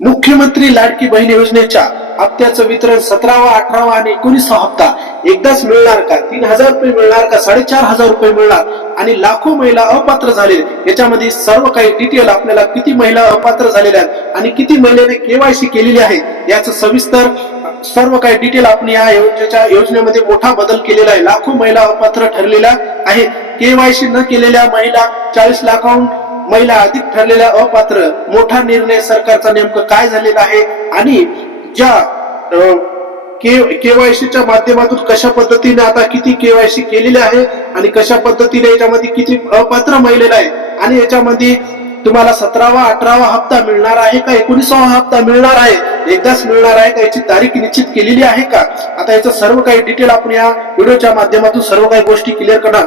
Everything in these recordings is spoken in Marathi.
मुख्यमंत्री लाडकी बहीण योजनेच्या हप्त्याचं वितरण 17वा, 18वा आणि 19वा हप्ता एकदाच मिळणार का? 3000 रुपये मिळणार का? 4500 रुपये मिळणार? आणि लाखो महिला अपात्र झाले, याच्यामध्ये सर्व काही डिटेल आपल्याला, किती महिला अपात्र झालेल्या आहेत आणि किती महिलांनी केवायसी केलेली आहे याचं सविस्तर सर्व काही डिटेल आपण या योजनेमध्ये मोठा बदल केलेला आहे. लाखो महिला अपात्र ठरलेल्या आहेत. केवायसी न केलेल्या महिला 40 लाखाहून महिला अधिक ठरलेल्या अपात्र. मोठा निर्णय सरकारचा नेमकं काय झालेला आहे आणि ज्या केवायसीच्या माध्यमातून कशा पद्धतीने आता किती केवायसी केलेली आहे आणि कशा पद्धतीने याच्यामध्ये किती अपात्र महिलेला आहे आणि याच्यामध्ये तुम्हाला 17वा, 18वा हप्ता मिळणार आहे का? 19वा हप्ता मिळणार आहे? एकदाच मिळणार आहे का? याची तारीख निश्चित केलेली आहे का? आता याचं सर्व काही डिटेल आपण या व्हिडिओच्या माध्यमातून सर्व काही गोष्टी क्लिअर करणार.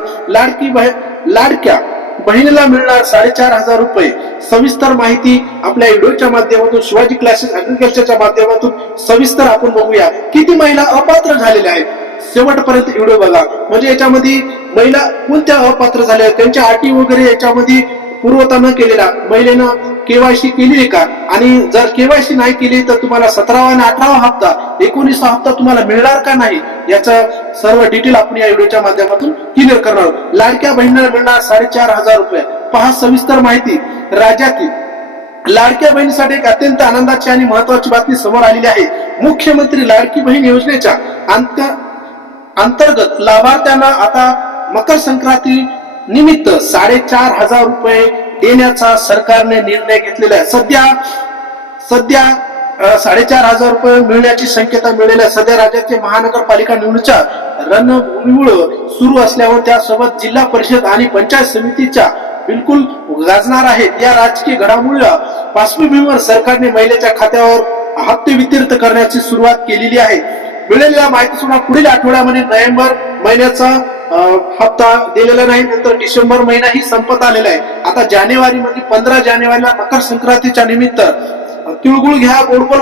लाडक्या बहिणीला मिळणार 4500 रुपये. सविस्तर माहिती आपल्या व्हिडिओच्या माध्यमातून, शिवाजी क्लासेस ऍग्रीकल्चरच्या माध्यमातून सविस्तर आपण बघूया. किती महिला अपात्र झालेल्या आहेत शेवटपर्यंत व्हिडिओ बघा. म्हणजे याच्यामध्ये महिला कोणत्या अपात्र झाल्या आहेत, त्यांच्या अटी वगैरे याच्यामध्ये पूर्वता न केलेला महिलेनं केवायसी केली का? आणि जर केवायसी नाही केली तर तुम्हाला 17वा आणि 18वा हप्ता, 19वा हप्ता तुम्हाला मिळणार का नाही, याचा सर्व डिटेल आपण या व्हिडिओच्या माध्यमातून क्लिअर करणार आहोत. लाडक्या बहिणीला मिळणार 4500 रुपये. पहा सविस्तर माहिती. राज्यातील लाडक्या बहिणीसाठी एक अत्यंत आनंदाची आणि महत्वाची बातमी समोर आलेली आहे. मुख्यमंत्री लाडकी बहीण योजनेच्या अंतर्गत लाभार्थ्यांना आता मकर संक्रांती निमित्त 4500 रुपये देण्याचा सरकारने निर्णय घेतलेला आहे. सध्या 4500 रुपये मिळण्याची शक्यता मिळेल. सध्या राज्याचे महानगरपालिका निवडणुकीच्या रणधुमाळी सुरू असल्यावर त्यासोबत जिल्हा परिषद आणि पंचायत समितीच्या बिलकुल गाजणार आहेत. या राजकीय घडामोडीच्या पार्श्वभूमीवर सरकारने महिलेच्या खात्यावर हप्ते वितरित करण्याची सुरुवात केलेली आहे. मिळालेल्या माहितीनुसार पुढील आठवड्यामध्ये नोव्हेंबर महिन्याचा हप्ता दिलेला नाही, नंतर डिसेंबर महिनाही संपत आलेला आहे. आता जानेवारीमध्ये 15 जानेवारीला मकर संक्रांतीच्या निमित्त तिळगुळ घ्या, गोडगोड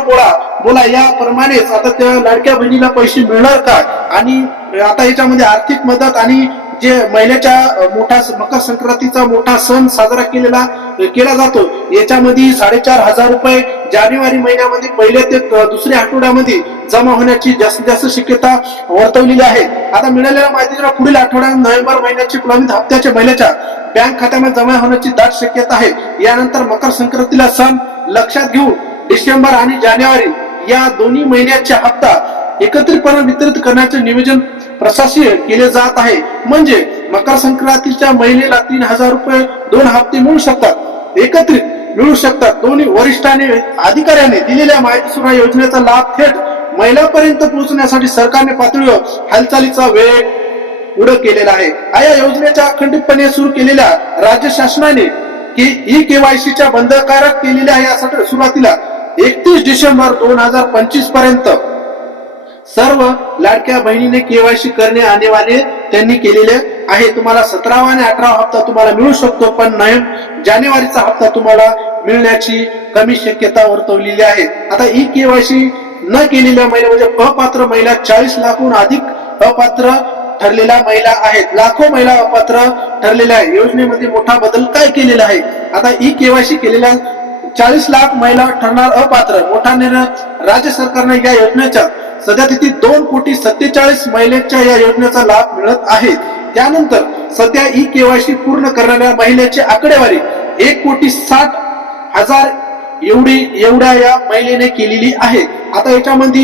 बोला याप्रमाणेच आता त्या लाडक्या बहिणीला पैसे मिळणार का? आणि आता याच्यामध्ये आर्थिक मदत आणि जे महिलेच्या मोठा मकर संक्रांतीचा मोठा सण साजरा केला जातो, याच्यामध्ये 4500 रुपये जानेवारी महिन्यामध्ये पहिल्या ते दुसऱ्या आठवड्यामध्ये जमा होण्याची जास्तीत जास्त शक्यता वर्तवलेली आहे. आता मिळालेल्या माहितीनुसार पुढील आठवड्यात नोव्हेंबर महिन्याचे प्रलंबित हप्त्याच्या महिलेच्या बँक खात्यामध्ये जमा होण्याची दाट शक्यता आहे. यानंतर मकर संक्रांतीला सण लक्षात घेऊन डिसेंबर आणि जानेवारी या दोन्ही महिन्याचे हप्ता एकत्रितपणे वितरित करण्याचे नियोजन प्रशासकीय केले जात आहे. म्हणजे मकर संक्रांतीच्या महिलेला 3000 रुपये 2 हप्ते मिळू शकतात, एकत्रित मिळू शकतात. दोन्ही वरिष्ठांनी अधिकाऱ्याने दिलेल्या माहितीनुसार योजनेचा लाभ थेट महिलांपर्यंत पोहोचण्यासाठी सरकारने पातळीवर हालचालीचा वेग पुढे केलेला आहे. या योजनेच्या अखंडितपणे सुरू केलेल्या राज्य शासनाने ई केवायसीच्या बंधनकारक केलेल्या आहे. यासाठी सुरुवातीला 31 डिसेंबर 2025 पर्यंत सर्व लाडक्या बहिणीने केवायसी करणे अनिवार्य त्यांनी केलेले आहे. तुम्हाला 17वा आणि 18वा हप्ता तुम्हाला मिळू शकतो, पण जानेवारीचा हप्ता तुम्हाला मिळण्याची कमी शक्यता वर्तवलेली आहे. आता ई केवायसी न केलेल्या महिला म्हणजे अपात्र महिला 40 लाखाहून अधिक अपात्र ठरलेल्या महिला आहेत. लाखो महिला अपात्र ठरलेल्या आहेत. योजनेमध्ये मोठा बदल काय केलेला आहे? आता ई केवायसी केलेल्या 40 लाख महिला ठरणार अपात्र. मोठा निर्णय राज्य सरकारने या योजनेच्या सध्या तिथे 2,47,00,000 महिलेच्या या योजनेचा लाभ मिळत आहे. त्यानंतर सध्या ई केवायसी पूर्ण करणाऱ्या महिलेची आकडेवारी 1,60,000 एवढ्या या महिलेने केलेली आहे. आता याच्यामध्ये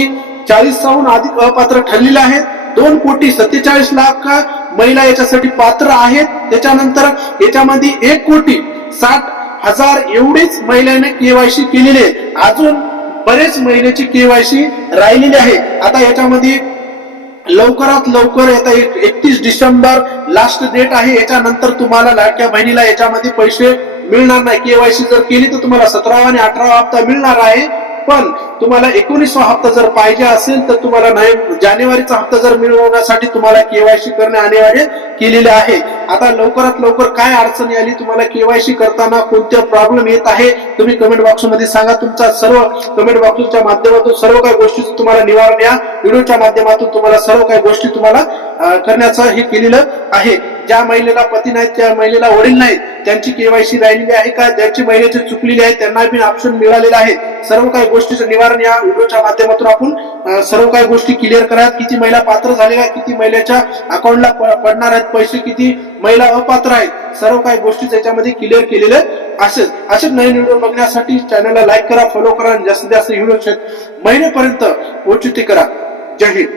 40,000हून अधिक अपात्र ठरलेले आहेत. 2,47,00,000 महिला याच्यासाठी पात्र आहेत. त्याच्यानंतर याच्यामध्ये 1,60,000 एवढीच महिलांनी केवायसी केलेली आहे. अजून बरेच महिन्याची केवायसी राहिलेली आहे. आता याच्यामध्ये लवकरात लवकर आता 31 डिसेंबर लास्ट डेट आहे. याच्यानंतर तुम्हाला लाडक्या बहिणीला याच्यामध्ये पैसे मिळणार नाही. केवायसी जर केली तर तुम्हाला 17वा आणि 18वा हप्ता मिळणार आहे, पण तुम्हाला 19वा हप्ता जर पाहिजे असेल तर तुम्हाला जानेवारीचा हप्ता जर मिळवण्यासाठी तुम्हाला केवायसी करणे अनिवार्य केलेले आहे. आता लवकरात लवकर काय अडचणी आली, तुम्हाला केवायसी करताना कोणत्या प्रॉब्लेम येत आहे, तुम्ही कमेंट बॉक्स मध्ये सांगा. तुमचा सर्व कमेंट बॉक्सच्या माध्यमातून सर्व काही गोष्टीचं तुम्हाला निवारण या व्हिडिओच्या माध्यमातून तुम्हाला सर्व काही गोष्टी तुम्हाला करण्याचं हे केलेलं आहे. ज्या महिलेला पती नाहीत, त्या महिलेला वडील नाहीत, त्यांची केवायसी राहिलेली आहे का, ज्यांची महिलेची चुकलेली आहे त्यांना पण ऑप्शन मिळालेला आहे. सर्व काही गोष्टीचं निवारण या व्हिडिओच्या माध्यमातून आपण सर्व काही गोष्टी क्लिअर करा. किती महिला पात्र झालेल्या आहेत, किती महिलेच्या अकाउंटला पडणार आहेत पैसे, किती महिला अपात्र आहेत, सर्व काही गोष्टी त्याच्यामध्ये क्लिअर केलेले असेल. असेच नवीन व्हिडिओ बघण्यासाठी चॅनलला लाईक करा, फॉलो करा आणि जास्तीत जास्त व्हिडिओ महिन्यापर्यंत पोहोचती करा. जय हिंद.